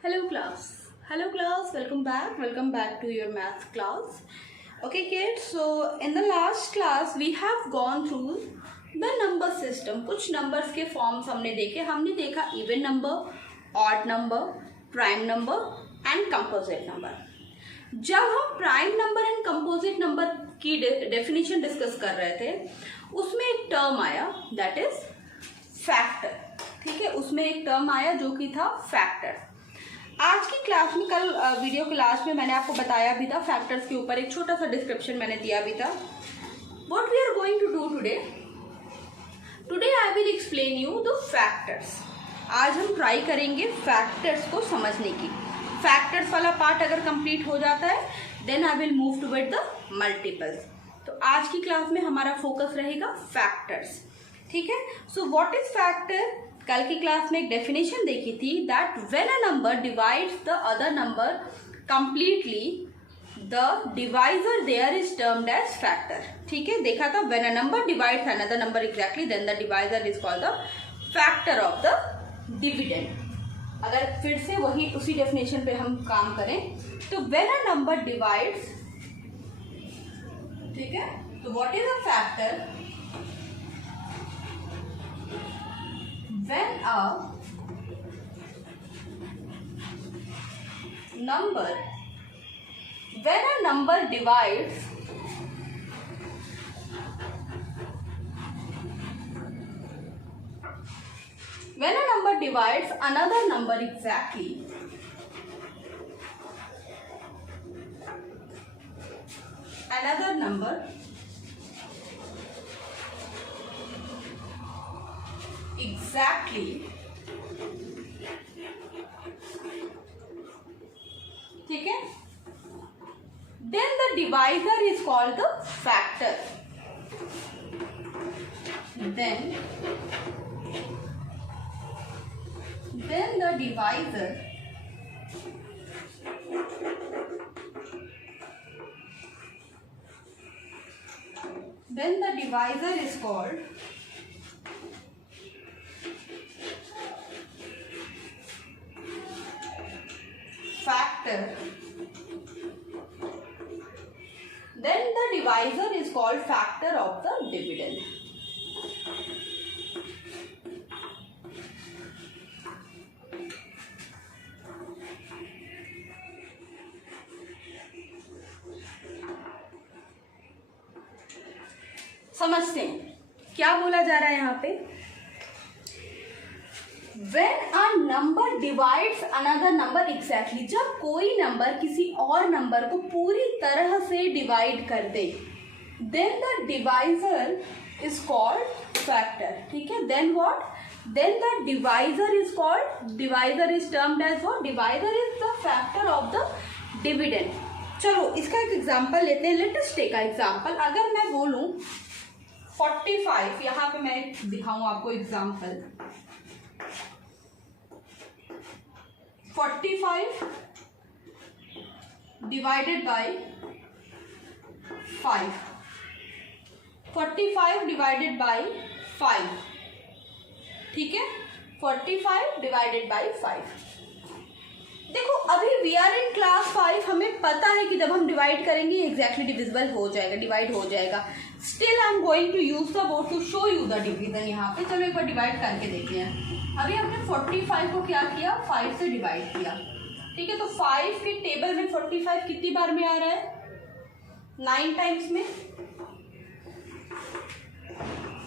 Hello class, welcome back to your math class. Okay kids, so in the last class we have gone through the number system. कुछ numbers के forms हमने देखे. हमने देखा even number, odd number, prime number and composite number. जब हम prime number and composite number की definition discuss कर रहे थे उसमें एक टर्म आया दैट इज फैक्टर. ठीक है, उसमें एक टर्म आया जो कि था फैक्टर. आज की क्लास में, कल वीडियो क्लास में मैंने आपको बताया भी था, फैक्टर्स के ऊपर एक छोटा सा डिस्क्रिप्शन मैंने दिया भी था. What we are going to do today I will explain you the factors. आज हम ट्राई करेंगे फैक्टर्स को समझने की. फैक्टर्स वाला पार्ट अगर कंप्लीट हो जाता है then I will move toward the multiples. तो आज की क्लास में हमारा फोकस रहेगा फैक्टर्स. ठीक है, सो व्हाट इज फैक्टर. कल की क्लास में एक डेफिनेशन देखी थी that when a number divides the other number completely the divisor there is termed as factor. ठीक है, देखा था when a number divides another number exactly then the divisor is called the factor of the dividend. अगर फिर से वही उसी definition पे हम काम करें तो व्हेन अ नंबर डिवाइड्स, ठीक है, तो what is a factor. When a number divides another number exactly, ठीक है, then the divisor is called the factor. Then the divisor is called factor. Then the divisor is called factor of the dividend. समझते हैं क्या बोला जा रहा है यहाँ पे. When a number divides another number exactly, जब कोई नंबर किसी और नंबर को पूरी तरह से डिवाइड कर दे then the divisor is called factor. ठीक है, then what? Then the divisor is termed as what? Divisor is the factor of the dividend. चलो इसका एक एग्जाम्पल लेते हैं. Let us take a example. अगर मैं बोलूं 45, यहाँ पे मैं दिखाऊं आपको example. 45 divided by 5. 45 divided by 5. ठीक है, 45 डिवाइडेड बाय 5. देखो अभी वी आर इन क्लास 5. हमें पता है कि जब हम डिवाइड करेंगे एग्जैक्टली डिविजिबल हो जाएगा, डिवाइड हो जाएगा. Still I am going to use the board to show you the division. यहाँ पे चलो एक बार डिवाइड करके देखते हैं. अभी हमने 45 को क्या किया, 5 से डिवाइड किया. ठीक है, तो 5 के टेबल में 45 कितनी बार में आ रहा है, 9 टाइम्स में.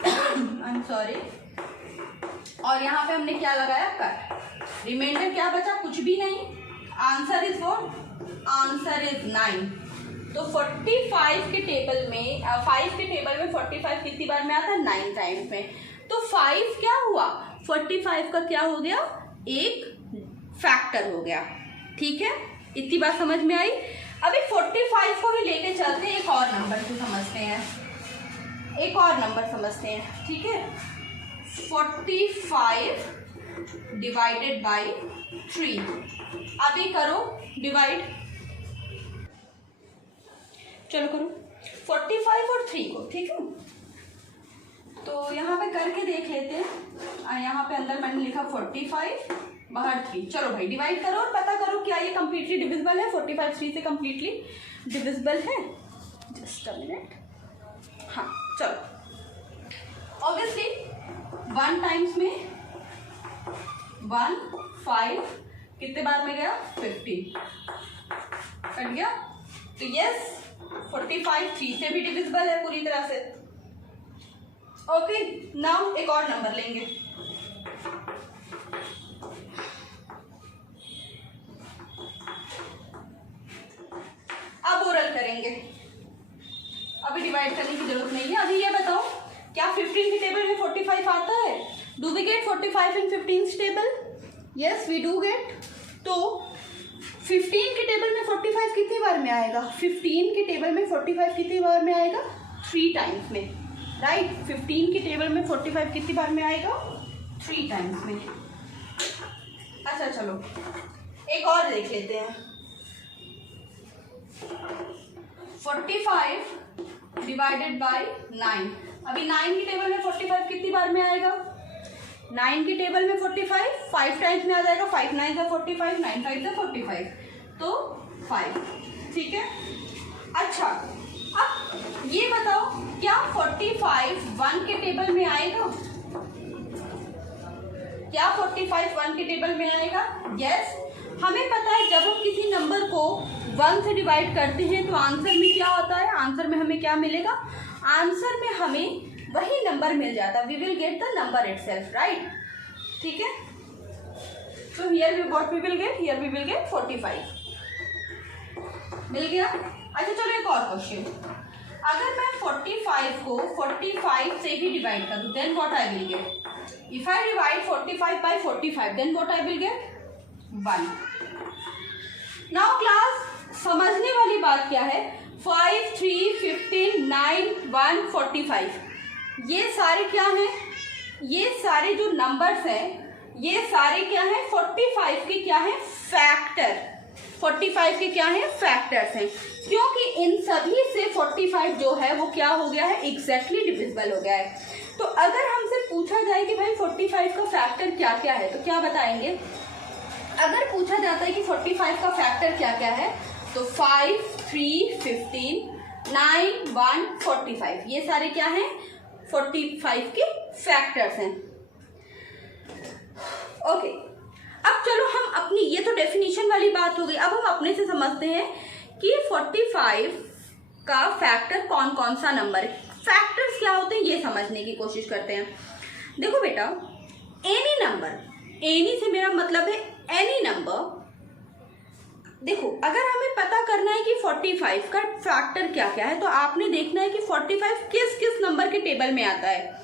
I am sorry. और यहाँ पे हमने क्या लगाया, कट. रिमाइंडर क्या बचा, कुछ भी नहीं. Answer is what, answer is 9. तो 45 के टेबल में 5 के टेबल में 45 कितनी बार में आता है, 9 टाइम्स में. तो 5 क्या हुआ, 45 का क्या हो गया, एक फैक्टर हो गया. ठीक है, इतनी बात समझ में आई. अभी 45 को भी लेके चलते हैं, एक और नंबर को समझते हैं. ठीक है, 45 डिवाइडेड बाय 3. अभी करो डिवाइड, चलो करो 45 और 3 को. ठीक है, तो यहाँ पे करके देख लेते हैं। यहाँ पे अंदर मैंने लिखा 45, बाहर 3। चलो भाई डिवाइड करो और पता करो क्या ये कम्प्लीटली डिविजिबल है। 45 3 से कम्प्लीटली डिविजिबल है। Just a minute. हाँ चलो, ऑब्वियसली 1 टाइम्स में 1, 5 कितने बार में गया? 15 कट गया। तो यस 45 3 से भी डिविजिबल है पूरी तरह से। ओके, नाउ एक और नंबर लेंगे। अब ओरल करेंगे, अभी डिवाइड करने की जरूरत नहीं है। अभी ये बताओ, क्या 15 की टेबल में 45 आता है? Do we get 45 in 15 table? Yes we do get. तो 15 की टेबल में 45 कितनी बार में आएगा? 15 की टेबल में 45 कितनी बार में आएगा? 3 टाइम्स में, राइट। 15 की टेबल में 45 कितनी बार में आएगा? 3 टाइम्स में। अच्छा चलो एक और देख लेते हैं। 45 डिवाइडेड बाय 9। अभी 9 की टेबल में 45 कितनी बार में आएगा? 9 की टेबल में 45 5 टाइम्स में आ जाएगा। 5 9 जा 45, 9 5 जा 45, तो 5। ठीक है। अच्छा अब ये बताओ, क्या 45 1 के टेबल में आएगा? क्या 45 1 के टेबल में आएगा? यस। हमें पता है जब हम किसी नंबर को 1 से डिवाइड करते हैं तो आंसर में क्या होता है? आंसर में हमें क्या मिलेगा? आंसर में हमें वही नंबर मिल जाता है। We will get the number itself, right. ठीक है। So here we what we will get? Here we will get 45 मिल गया। अच्छा चलो एक और क्वेश्चन। अगर मैं 45 को 45 से भी डिवाइड करूं, then what I will get? If I divide 45 by 45, then what I will get? 1। Now class, समझने वाली बात क्या है? 5 3 15 9 1 45, ये सारे क्या हैं? ये सारे जो नंबर्स हैं ये सारे क्या हैं? 45 के क्या हैं? फैक्टर। 45 के क्या हैं? फैक्टर्स हैं, क्योंकि इन सभी से 45 जो है वो क्या हो गया है? एग्जैक्टली डिविजिबल हो गया है। तो अगर हमसे पूछा जाए कि भाई 45 का फैक्टर क्या क्या है, तो क्या बताएंगे? अगर पूछा जाता है कि 45 का फैक्टर क्या क्या है, तो 5 3 15 9 1 45, ये सारे क्या हैं? 45 के फैक्टर्स हैं। ओके, अब चलो हम अपनी, ये तो डेफिनेशन वाली बात हो गई। अब हम अपने से समझते हैं कि 45 का फैक्टर कौन कौन सा नंबर है। फैक्टर्स क्या होते हैं ये समझने की कोशिश करते हैं। देखो बेटा, एनी नंबर, एनी से मेरा मतलब है एनी नंबर। देखो, अगर हमें पता करना है कि 45 का फैक्टर क्या क्या है, तो आपने देखना है कि 45 किस किस नंबर के टेबल में आता है।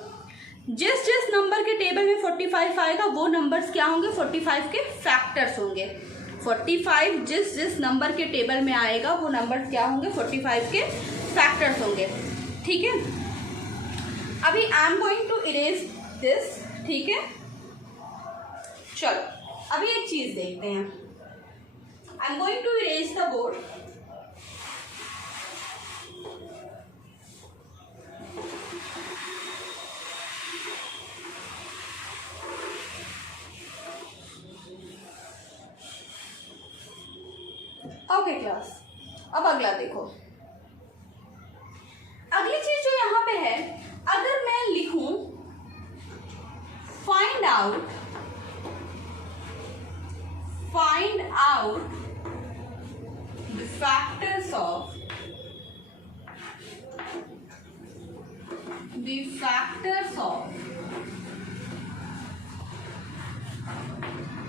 जिस जिस नंबर के टेबल में 45 आएगा वो नंबर्स क्या होंगे? 45 के फैक्टर्स होंगे। 45 जिस जिस नंबर के टेबल में आएगा वो नंबर्स क्या होंगे? 45 के फैक्टर्स होंगे। ठीक है। अभी I am going to erase this. ठीक है, चलो अभी एक चीज देखते हैं। I am going to erase the board. Okay class, अब अगला देखो। अगली चीज जो यहां पे है, अगर मैं लिखूं find out the factors of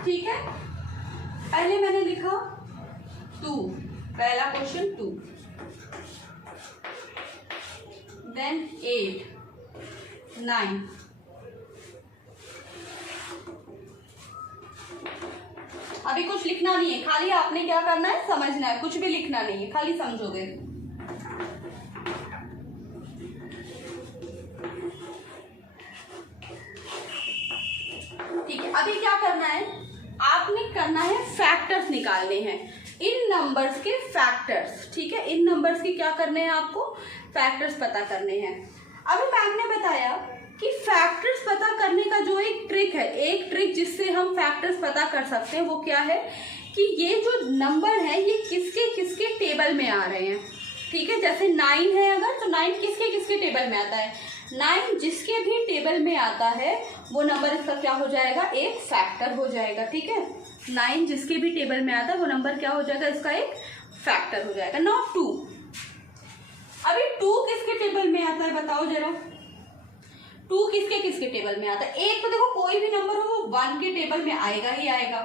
ठीक है, पहले मैंने लिखा 2, पहला क्वेश्चन 2, देन 8 9, अभी कुछ लिखना नहीं है, खाली आपने क्या करना है? समझना है। कुछ भी लिखना नहीं है, खाली समझोगे। ठीक है, अभी क्या करना है? आपने करना है फैक्टर्स निकालने हैं, इन नंबर्स के फैक्टर्स। ठीक है, इन नंबर्स के क्या करने हैं आपको? फैक्टर्स पता करने हैं। अभी मैम ने बताया कि फैक्टर्स पता करने का जो एक ट्रिक है, एक ट्रिक जिससे हम फैक्टर्स पता कर सकते हैं, वो क्या है कि ये जो नंबर है ये किसके किसके टेबल में आ रहे हैं। ठीक है, जैसे 9 है अगर, तो 9 किसके किसके टेबल में आता है, 9 जिसके भी टेबल में आता है वो नंबर इसका क्या हो जाएगा, एक फैक्टर हो जाएगा। ठीक है, 9 जिसके भी टेबल में आता है वो नंबर क्या हो जाएगा, इसका एक फैक्टर हो जाएगा। नाउ 2, अभी 2 किसके टेबल में आता है बताओ जरा, 2 किसके किसके टेबल में आता है। एक तो देखो कोई भी नंबर हो वो 1 के टेबल में आएगा ही आएगा,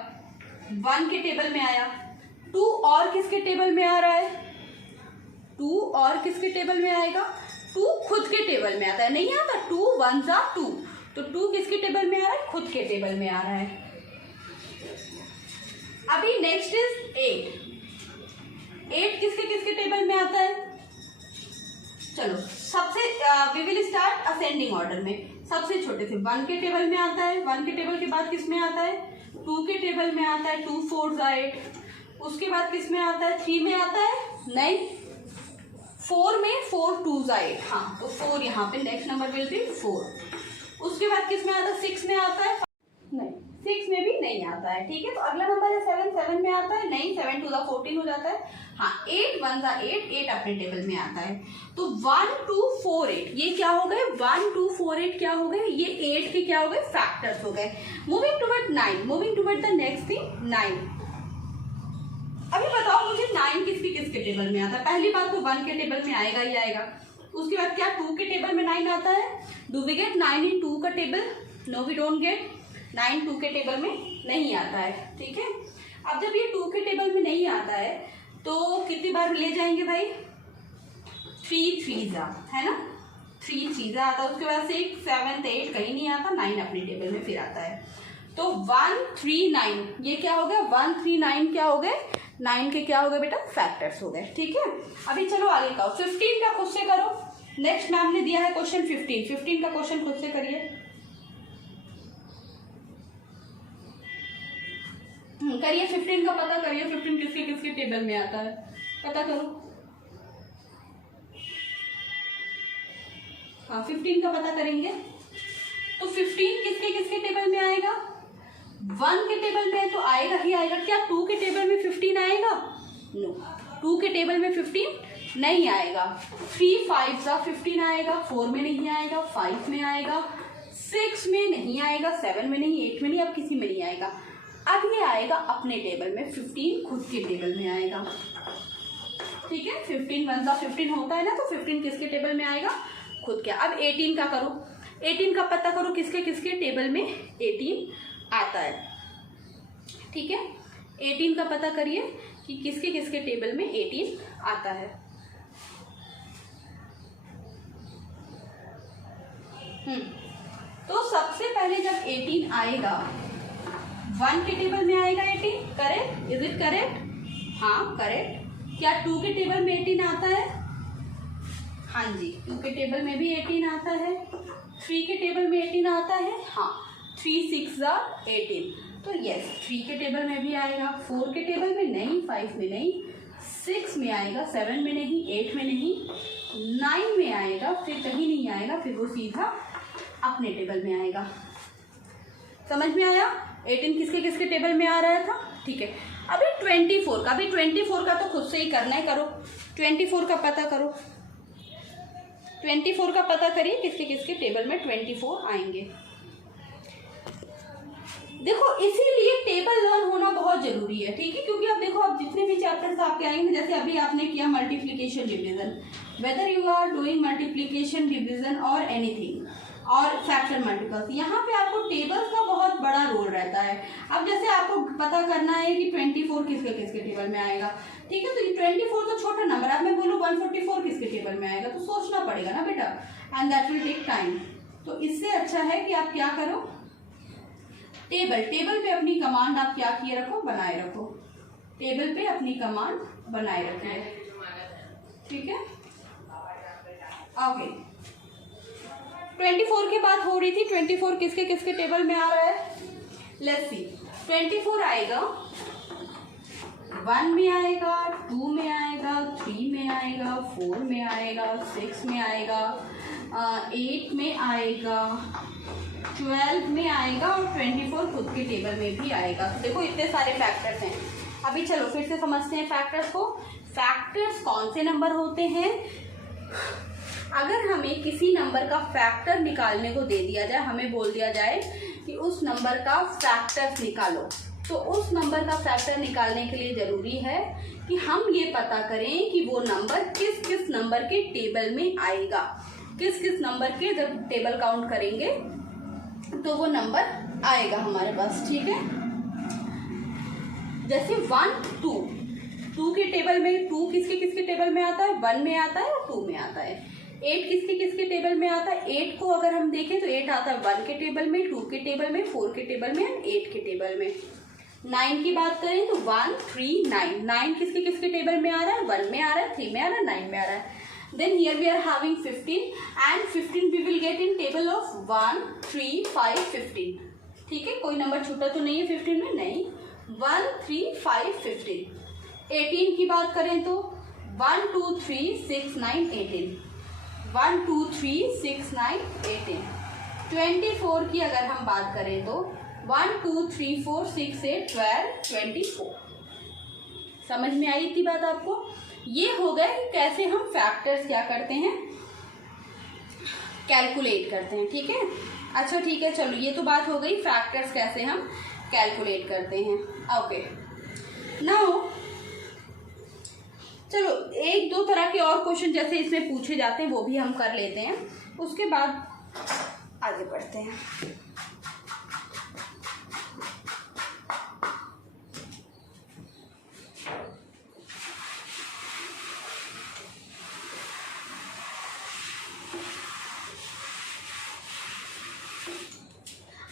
1 के टेबल में आया। 2 और किसके टेबल में आ रहा है, 2 और किसके टेबल में आएगा, 2 खुद के टेबल में आता है, नहीं आता, 2 1 जा 2, तो 2 किसके टेबल में आ रहा है, खुद के टेबल में आ रहा है। अभी नेक्स्ट इज 8, 8 किसके किसके टेबल में आता है। चलो सबसे we will start ascending order में, सबसे छोटे से 1 के टेबल में आता है, 1 के टेबल के बाद किस में आता है, 2 के टेबल में आता है, 2 4 8, उसके बाद किस में आता है, 3 में आता है, नहीं 4 में, 4 2 8, हाँ तो 4 यहाँ पे नेक्स्ट नंबर विल बी 4। उसके बाद किस में आता है, 6 में आता है, नहीं 6 में भी नहीं आता है। ठीक है, तो अगला नंबर है 7, 7 में आता है, नहीं 7 2 14 हो जाता है, हाँ 8 1 8, 8 अपने टेबल में आता है। तो 1 2 4 8 ये क्या हो गए, 1 2 4 8 क्या हो गए, ये 8 के क्या हो गए, फैक्टर्स हो गए। Moving toward 9, moving toward the next thing 9। अभी बताओ मुझे 9 किसके किसके टेबल में आता है। पहली बात तो 1 के टेबल में आएगा ही आएगा, उसके बाद क्या 2 के टेबल में 9 आता है, डू वी गेट 9 इन 2 का table, no we don't get, 9 2 के टेबल में नहीं आता है। ठीक है, अब जब ये 2 के टेबल में नहीं आता है तो कितनी बार ले जाएंगे भाई, 3 3 जा, है ना, 3 3 जा आता है, उसके बाद 6 7 8 कहीं नहीं आता, 9 अपने टेबल में फिर आता है। तो 1 3 9 ये क्या हो गया, 1 3 9 क्या हो गए, 9 के क्या हो गए बेटा, फैक्टर्स हो गए। ठीक है, अभी चलो आगे का 15 का खुद से करो। नेक्स्ट मैम ने दिया है क्वेश्चन 15 का क्वेश्चन खुद से करिए। करिए 15 का पता करिए, 15 किसके किसके टेबल में आता है, पता करो। हाँ 15 का पता करेंगे, तो 15 किसके किसके टेबल में आएगा, 1 के टेबल में तो आएगा ही आएगा। क्या 2 के टेबल में 15 आएगा, नो 2 के टेबल में 15 नहीं आएगा। 3 5 जा 15 आएगा, 4 में नहीं आएगा, 5 में आएगा, 6 में नहीं आएगा, 7 में नहीं, 8 में नहीं, अब किसी में नहीं आएगा। अब ये आएगा अपने टेबल में, 15 खुद के टेबल में आएगा। ठीक है, 15 1 जा 15 होता है ना, तो 15 किसके टेबल में आएगा, खुद के। अब 18 का करो, 18 का पता करो किसके किसके टेबल में 18 आता है। ठीक है, 18 का पता करिए कि किसके किसके टेबल में 18 आता है। तो सबसे पहले जब 18 आएगा, 1 के टेबल में आएगा 18, करेक्ट, इज इट करेक्ट, हाँ करेक्ट। क्या 2 के टेबल में 18 आता है, हाँ जी 2 के टेबल में भी 18 आता है। 3 के टेबल में 18 आता है, हाँ 3 6 जा 18, तो यस 3 के टेबल में भी आएगा। 4 के टेबल में नहीं, 5 में नहीं, 6 में आएगा, 7 में नहीं, 8 में नहीं, 9 में आएगा, फिर कहीं नहीं आएगा, फिर वो सीधा अपने टेबल में आएगा। समझ में आया, 18 किसके किसके टेबल में आ रहा था। ठीक है, अभी 24 का, अभी 24 का तो खुद से ही करना है, करो 24 का पता करो। 24 का पता करिए किसके किसके टेबल में 24 आएंगे। देखो इसीलिए टेबल लर्न होना बहुत जरूरी है। ठीक है, क्योंकि अब देखो अब जितने भी चैप्टर्स आपके आएंगे, जैसे अभी आपने किया multiplication division, whether you are doing multiplication division or anything, और फैक्टर मल्टीपल्स, यहाँ पे आपको टेबल्स का बहुत बड़ा रोल रहता है। अब जैसे आपको पता करना है कि 24 किसके किसके टेबल में आएगा। ठीक है, तो 24 तो छोटा नंबर, अब मैं बोलूँ 144 किसके टेबल में आएगा, तो सोचना पड़ेगा ना बेटा, and that will take time. तो इससे अच्छा है कि आप क्या करो, टेबल पे अपनी कमांड आप क्या किए रखो, बनाए रखो, टेबल पे अपनी कमांड बनाए रखिए। ठीक है, ओके। 24 की बात हो रही थी, 24 किसके किसके टेबल में आ रहा है, लेट्स सी। 24 आएगा, 1 में आएगा, 2 में आएगा, 3 में आएगा, 4 में आएगा, 6 में आएगा, 8 में आएगा, 12 में आएगा और 24 खुद के टेबल में भी आएगा। तो देखो इतने सारे फैक्टर्स हैं। अभी चलो फिर से समझते हैं फैक्टर्स को। फैक्टर्स कौन से नंबर होते हैं? अगर हमें किसी नंबर का फैक्टर निकालने को दे दिया जाए, हमें बोल दिया जाए कि उस नंबर का फैक्टर्स निकालो, तो उस नंबर का फैक्टर निकालने के लिए ज़रूरी है कि हम ये पता करें कि वो नंबर किस किस नंबर के टेबल में आएगा। किस किस नंबर के जब टेबल काउंट करेंगे तो वो नंबर आएगा हमारे पास, ठीक है। जैसे 1 2 के टेबल में 2 किसके किसके टेबल में आता है? 1 में आता है और 2 में आता है। 8 किसके किसके टेबल में आता है? 8 को अगर हम देखें तो 8 आता है 1 के टेबल में, 2 के टेबल में, 4 के टेबल में, 8 के टेबल में। 9 की बात करें तो 1 3 9, 9 किसके किसके टेबल में आ रहा है? 1 में आ रहा है, 3 में आ रहा है, 9 में आ रहा है। Then here we are having 15 and 15 we will get in table of 1 3 5 15, ठीक है। कोई नंबर छूटा तो नहीं है 15 में? नहीं। 1 3 5 15। 18 की बात करें तो 1 2 3 6 9 18, 1 2 3 6 9 18। 24 की अगर हम बात करें तो 1 2 3 4 6 8 12 24। समझ में आई इतनी बात आपको? ये हो गए कि कैसे हम फैक्टर्स क्या करते हैं, कैलकुलेट करते हैं, ठीक है। अच्छा ठीक है, चलो ये तो बात हो गई फैक्टर्स कैसे हम कैलकुलेट करते हैं। ओके, नाउ चलो एक दो तरह के और क्वेश्चन जैसे इसमें पूछे जाते हैं वो भी हम कर लेते हैं, उसके बाद आगे बढ़ते हैं।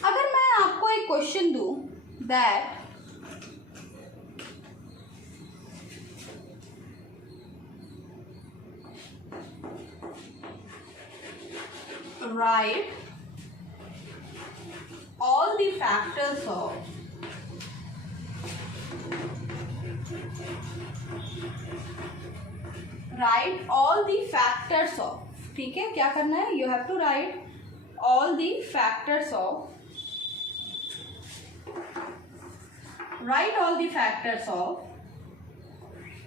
अगर मैं आपको एक क्वेश्चन दूं that write all the factors of ठीक है, क्या करना है? You have to write all the factors of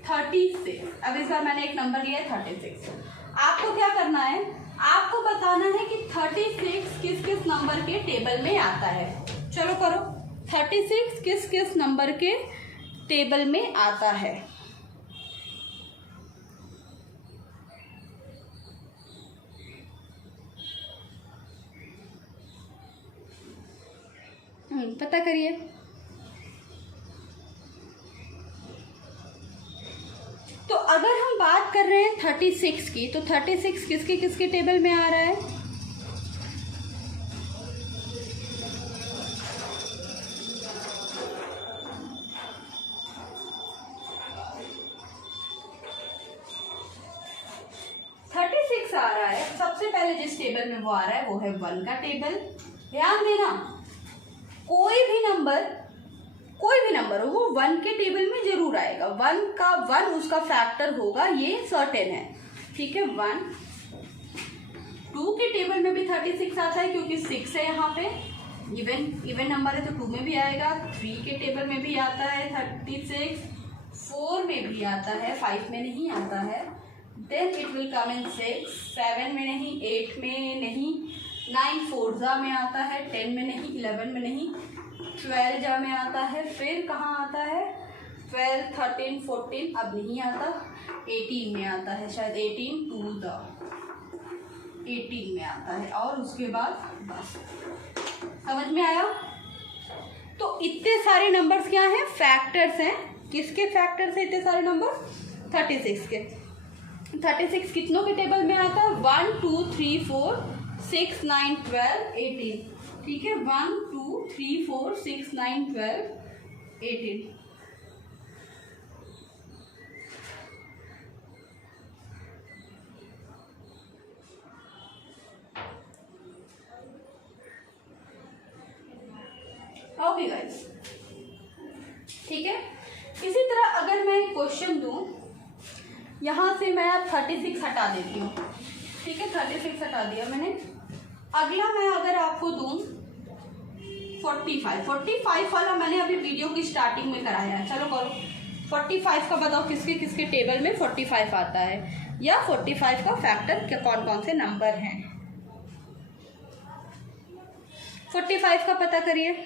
36। अब इस बार मैंने एक नंबर लिया है 36। आपको क्या करना है? आपको बताना है कि 36 किस किस नंबर के टेबल में आता है। चलो करो, 36 किस किस नंबर के टेबल में आता है। पता करिए। तो अगर हम बात कर रहे हैं 36 की, तो 36 किसके किसके टेबल में आ रहा है? आ रहा है सबसे पहले जिस टेबल में वो आ रहा है वो है 1 का टेबल। ध्यान देना, कोई भी नंबर हो वो 1 के टेबल में जरूर आएगा। 1 उसका फैक्टर होगा, ये सर्टेन है, ठीक है। 1 2 के टेबल में भी 36 आता है क्योंकि 6 है यहाँ पे, इवन नंबर है तो 2 में भी आएगा। 3 के टेबल में भी आता है 36, 4 में भी आता है, 5 में नहीं आता है। देन इट विल कम इन 6, 7 में नहीं, 8 में नहीं, 9 4 में आता है, 10 में नहीं, 11 में नहीं, 12 में आता है। फिर कहाँ आता है? 12 13 14 अब नहीं आता, 18 में आता है, शायद 18 में आता है, और उसके बाद बस। समझ में आया? तो इतने सारे नंबर्स क्या हैं? फैक्टर्स हैं। किसके फैक्टर्स हैं इतने सारे नंबर? 36 के। 36 कितनों के टेबल में आता है? 1 2 3 4 6 9 12 18, ठीक है। 1 2 3 4 6 9 12 18। ओके गाइस, ठीक है। इसी तरह अगर मैं क्वेश्चन दूं, यहाँ से मैं अब 36 हटा देती हूँ, ठीक है, 36 हटा दिया मैंने। अगला मैं अगर आपको दूं 45 वाला मैंने अभी वीडियो की स्टार्टिंग में कराया है। चलो करो 45 का बताओ किसके किसके टेबल में 45 आता है, या 45 का फैक्टर क्या कौन कौन से नंबर हैं। 45 का पता करिए।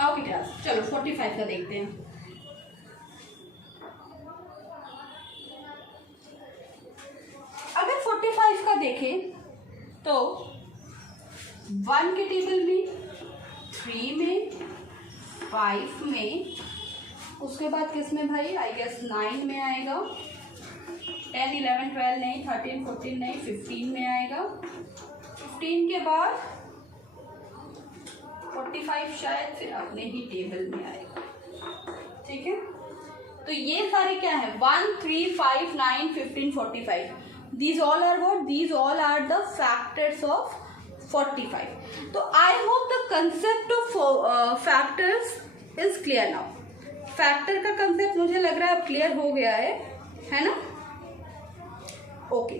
ओके क्लास, चलो 45 का देखते हैं। अगर 45 का देखें तो 1 के टेबल में, 3 में, 5 में, उसके बाद किस में भाई, आई गेस 9 में आएगा, 10, 11, 12 नहीं, 13, 14 नहीं, 15 में आएगा, 15 के बाद 45 शायद फिर अपने ही टेबल में आएगा। ठीक है, तो ये सारे क्या है, 1, 3, 5, 9, 15, 45, these all are what, these all are the factors of 45. तो I hope the concept of factors is clear now. Factor का कंसेप्ट मुझे लग रहा है अब क्लियर हो गया है ना। ओके,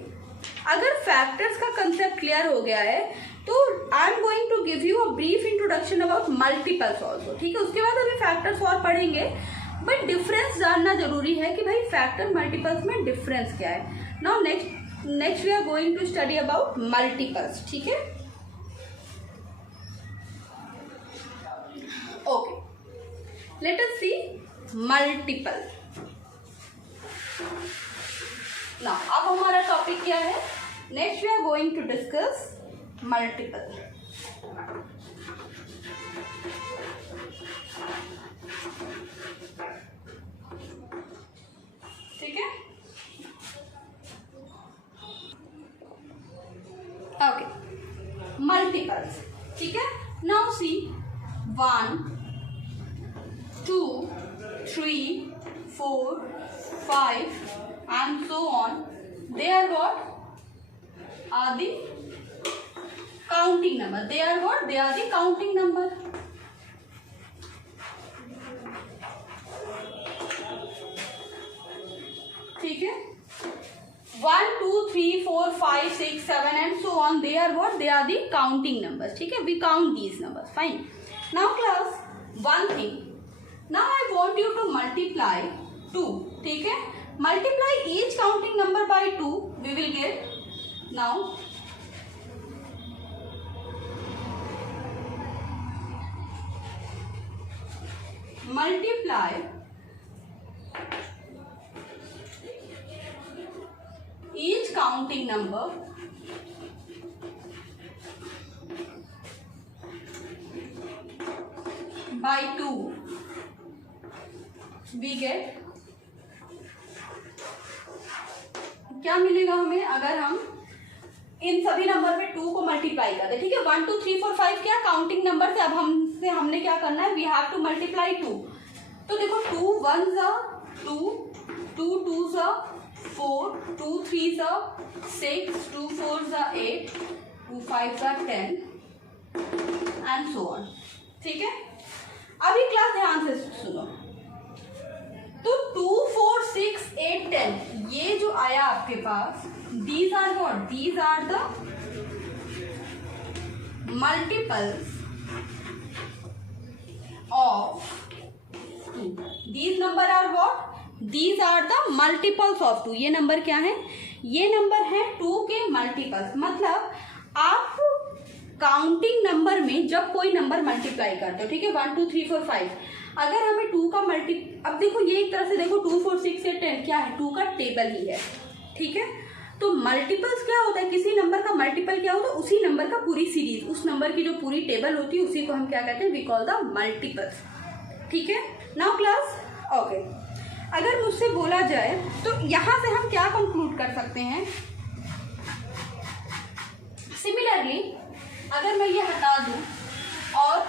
अगर फैक्टर्स का कंसेप्ट क्लियर हो गया है तो I am going to give you a brief introduction about multiples also. ठीक है, उसके बाद अभी फैक्टर्स और पढ़ेंगे, बट डिफरेंस जानना जरूरी है कि भाई फैक्टर मल्टीपल्स में डिफरेंस क्या है। Now next we are going to study about multiples. ठीक है, okay, let us see multiple. ना अब हमारा टॉपिक क्या है, next we are going to discuss multiple. ठीक है, ओके, मल्टीपल्स। ठीक है, now see 1, 2, 3, 4, 5 and so on, they are what, are the counting number. They are what, they are the counting number. ठीक है, 1, 2, 3, 4, 5, 6, 7 and so on, they are what, they are the counting numbers. ठीक है, we count these numbers. Fine. Now class, one thing, now I want you to multiply 2. ठीक है, multiply each counting number by 2, we will get now multiply each counting number by 2, we get, क्या मिलेगा हमें अगर हम इन सभी number पे 2 को मल्टीप्लाई करते हैं। ठीक है, 1, 2, 3, 4, 5 क्या काउंटिंग नंबर से, अब हमने क्या करना है, वी हैव टू मल्टीप्लाई 2। तो देखो 2 1 ज़ा 2, 2 2 ज़ा 4, 2 3 ज़ा 6, 2 4 ज़ा 8, 2 5 ज़ा 10 एंड सो ऑन। ठीक है, अभी क्लास ध्यान से सुनो। तो 2 4 6 8 10 ये जो आया आपके पास, these are what, these are the multiples of 2. These number are what, these are the multiples of 2. ये नंबर क्या है, ये नंबर है 2 के मल्टीपल्स। मतलब आप काउंटिंग नंबर में जब कोई नंबर मल्टीप्लाई करते हो, ठीक है, 1 2 3 4 5, अगर हमें 2 का अब देखो ये एक तरह से देखो 2 4 6 8 10 क्या है, 2 का टेबल ही है। ठीक है, तो मल्टीपल्स क्या होता है, किसी नंबर का मल्टीपल क्या होता है, उसी नंबर का पूरी सीरीज, उस नंबर की जो पूरी टेबल होती है उसी को हम क्या कहते हैं, वी कॉल द मल्टीपल्स। ठीक है, नाउ क्लास ओके। अगर मुझसे बोला जाए तो यहां से हम क्या कंक्लूड कर सकते हैं, सिमिलरली अगर मैं ये हटा दूं और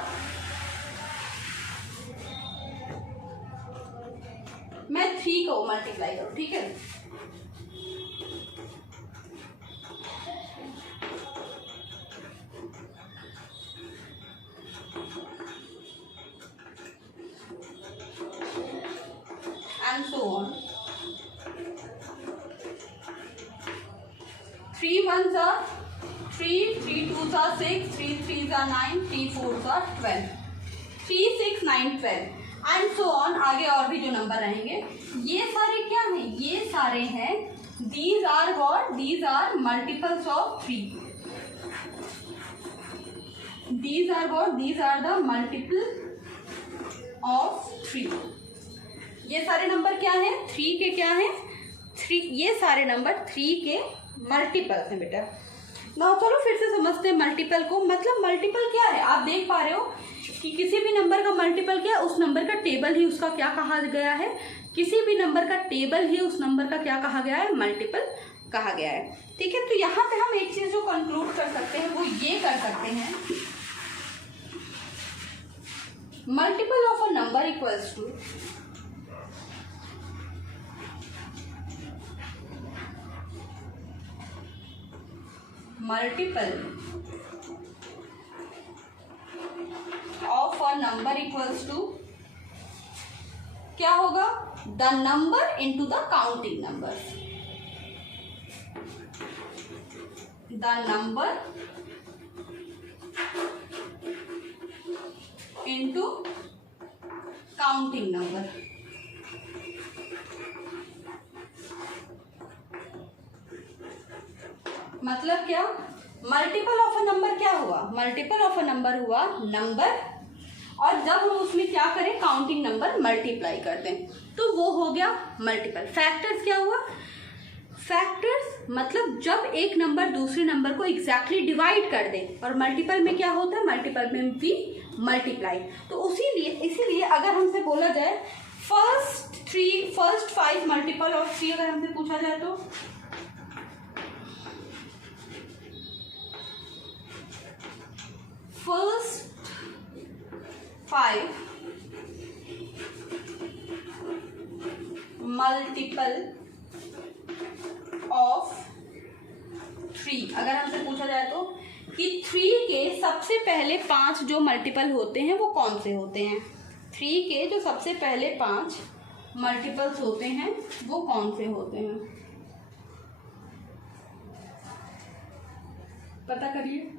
मैं 3 को मल्टीप्लाई करूं, ठीक है, and so on. 3 1s are 3, 3 2s are 6, 3 3s are 9, 3 4s are 12, 3 6 9 12 and so on। आगे और भी जो नंबर रहेंगे ये सारे क्या हैं, ये सारे हैं these are what, these are multiples of 3, these are what, these are the multiple of 3। ये सारे नंबर क्या हैं, 3 के क्या हैं, 3, ये सारे नंबर 3 के मल्टीपल्स हैं बेटा। ना चलो फिर से समझते हैं मल्टीपल को। मतलब मल्टीपल क्या है, आप देख पा रहे हो कि किसी भी नंबर का मल्टीपल क्या है, उस नंबर का टेबल ही उसका क्या कहा गया है, किसी भी नंबर का टेबल ही उस नंबर का क्या कहा गया है, मल्टीपल कहा गया है। ठीक है, तो यहाँ पे हम एक चीज जो कंक्लूड कर सकते हैं वो ये कर सकते हैं, multiple of a number equals to multiple of a number equals to क्या होगा, the number into the counting number, the number into counting number. मतलब क्या, मल्टीपल ऑफ अ नंबर क्या हुआ, मल्टीपल ऑफ अ नंबर हुआ number, और जब हम उसमें क्या करें, काउंटिंग नंबर मल्टीप्लाई कर दें तो वो हो गया मल्टीपल। फैक्टर्स क्या हुआ, फैक्टर्स मतलब जब एक नंबर दूसरे नंबर को एग्जैक्टली डिवाइड कर दे, और मल्टीपल में क्या होता है, मल्टीपल में भी मल्टीप्लाई। तो इसीलिए अगर हमसे बोला जाए फर्स्ट 5 मल्टीपल ऑफ 3 अगर हमसे पूछा जाए तो फर्स्ट 5 मल्टीपल ऑफ 3 अगर हमसे पूछा जाए तो कि 3 के सबसे पहले 5 जो मल्टीपल होते हैं वो कौन से होते हैं, 3 के जो सबसे पहले 5 मल्टीपल्स होते हैं वो कौन से होते हैं, पता करिए।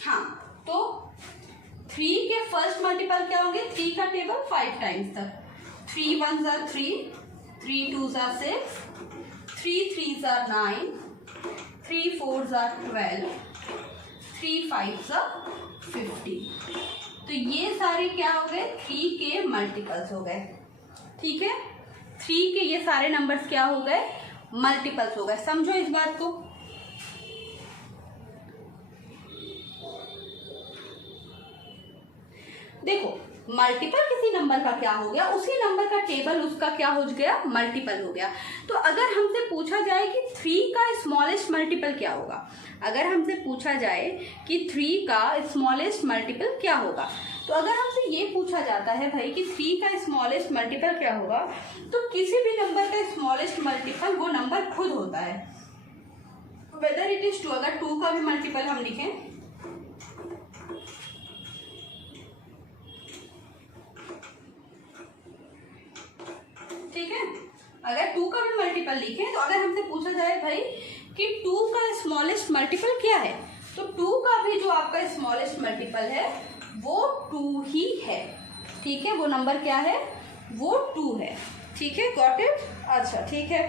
हाँ, तो 3 के फर्स्ट मल्टीपल क्या होंगे, 3 का टेबल 5 टाइम्स तक, 3 1s are 3, 3 2s are 6, 3 3s are 9, 3 4s are 12, 3 5s are 15। तो ये सारे क्या हो गए, 3 के मल्टीपल्स हो गए। ठीक है, 3 के ये सारे नंबर्स क्या हो गए, मल्टीपल्स हो गए। समझो इस बात को। देखो मल्टीपल किसी नंबर का क्या हो गया, उसी नंबर का टेबल उसका क्या हो गया, मल्टीपल हो गया। तो अगर हमसे पूछा जाए कि 3 का स्मॉलेस्ट मल्टीपल क्या होगा, अगर हमसे पूछा जाए कि 3 का स्मॉलेस्ट मल्टीपल क्या होगा, तो अगर हमसे ये पूछा जाता है भाई कि 3 का स्मॉलेस्ट मल्टीपल क्या होगा, तो किसी भी नंबर का स्मॉलेस्ट मल्टीपल वो नंबर खुद होता है, वेदर इट इज 2। अगर 2 का भी मल्टीपल हम लिखें, ठीक है, अगर 2 का भी मल्टीपल लिखें, तो अगर हमसे पूछा जाए भाई कि 2 का स्मॉलेस्ट मल्टीपल क्या है, तो 2 का भी जो आपका स्मॉलेस्ट मल्टीपल है वो 2 ही है। ठीक है, वो नंबर क्या है, वो 2 है। ठीक है, गॉट इट। अच्छा ठीक है,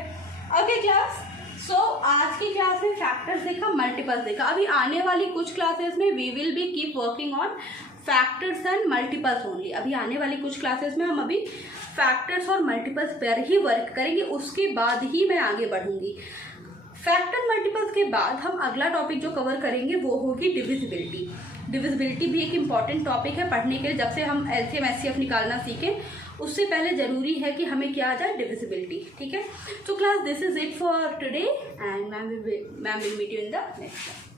ओके क्लास, सो आज की क्लास में फैक्टर्स देखा, मल्टीपल्स देखा। अभी आने वाली कुछ क्लासेस में we will be keep working on factors and multiples only. अभी आने वाली कुछ क्लासेस में हम अभी फैक्टर्स और मल्टीपल्स पर ही वर्क करेंगे, उसके बाद ही मैं आगे बढ़ूंगी। फैक्टर मल्टीपल्स के बाद हम अगला टॉपिक जो कवर करेंगे वो होगी डिविजिबिलिटी। डिविजिबिलिटी भी एक इम्पॉर्टेंट टॉपिक है पढ़ने के लिए। जब से हम एलसीएम एचसीएफ निकालना सीखें उससे पहले जरूरी है कि हमें क्या आ जाए, डिविजिबिलिटी। ठीक है, तो class this is it for today and ma'am will meet you in the next class.